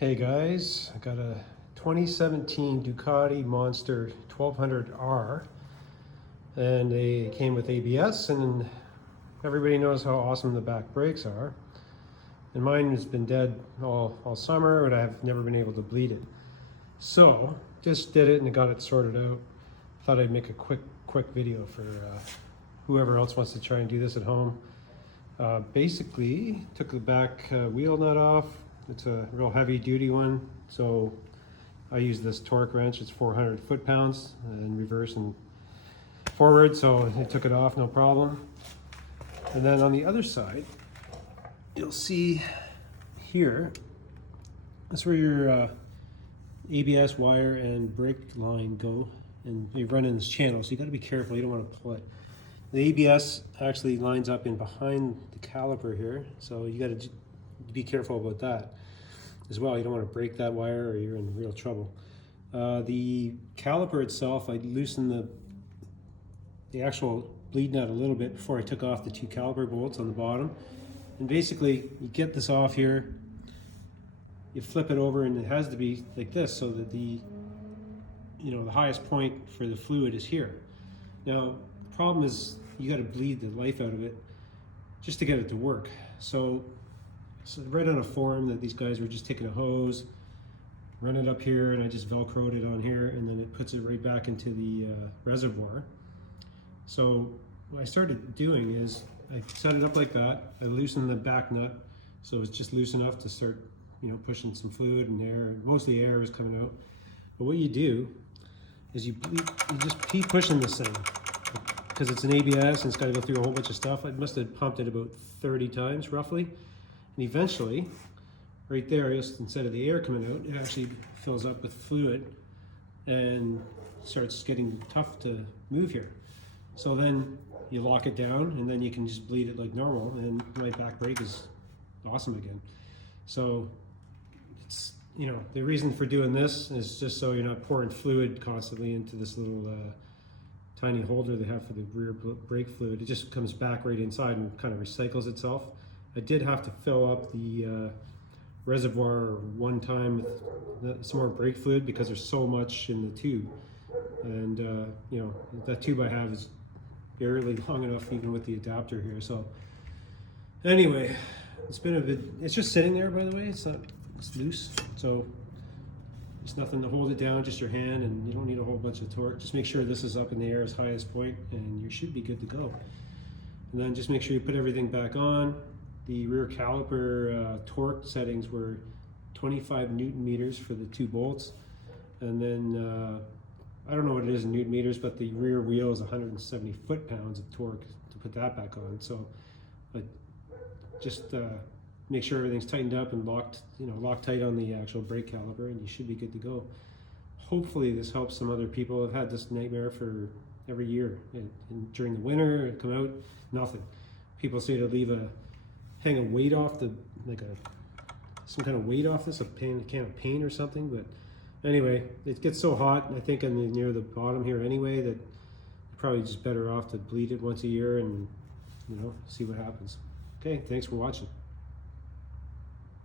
Hey guys, I got a 2017 Ducati Monster 1200R and it came with ABS, and everybody knows how awesome the back brakes are. And mine has been dead all summer, but I've never been able to bleed it. So just did it and got it sorted out. Thought I'd make a quick video for whoever else wants to try and do this at home. Basically took the back wheel nut off. It's a real heavy duty one, so I use this torque wrench. It's 400 foot-pounds in reverse and forward, so I took it off, no problem. And then on the other side, you'll see here, that's where your ABS wire and brake line go, and you run in this channel, so you got to be careful. You don't want to pull it. The ABS actually lines up in behind the caliper here, so you got to be careful about that as well. You don't want to break that wire or you're in real trouble. The caliper itself, I loosened the actual bleed nut a little bit before I took off the two caliper bolts on the bottom. And basically, you get this off here, you flip it over, and it has to be like this so that the highest point for the fluid is here. Now, the problem is you got to bleed the life out of it just to get it to work. So I read on a forum that these guys were just taking a hose, run it up here, and I just velcroed it on here, and then it puts it right back into the reservoir. So what I started doing is I set it up like that. I loosened the back nut so it's just loose enough to start pushing some fluid and air. Mostly air is coming out. But what you do is you just keep pushing this thing, because it's an ABS and it's got to go through a whole bunch of stuff. I must have pumped it about 30 times roughly. And eventually, right there, instead of the air coming out, it actually fills up with fluid and starts getting tough to move here. So then you lock it down, and then you can just bleed it like normal, and my back brake is awesome again. So it's, the reason for doing this is just so you're not pouring fluid constantly into this little tiny holder they have for the rear brake fluid. It just comes back right inside and kind of recycles itself. I did have to fill up the reservoir one time with some more brake fluid because there's so much in the tube, and that tube I have is barely long enough even with the adapter here. So anyway, it's just sitting there, by the way. It's loose, so there's nothing to hold it down, just your hand, and you don't need a whole bunch of torque. Just make sure this is up in the air as highest point, and you should be good to go. And then just make sure you put everything back on. The rear caliper torque settings were 25 Newton meters for the two bolts. And then, I don't know what it is in Newton meters, but the rear wheel is 170 foot-pounds of torque to put that back on. So just make sure everything's tightened up and locked tight on the actual brake caliper, and you should be good to go. Hopefully this helps some other people. I've had this nightmare for every year. And during the winter, it'd come out, nothing. People say to hang a weight off some kind of weight off this, a can of paint or something. But anyway, it gets so hot, I think, near the bottom here anyway, that you're probably just better off to bleed it once a year and see what happens. Okay, thanks for watching.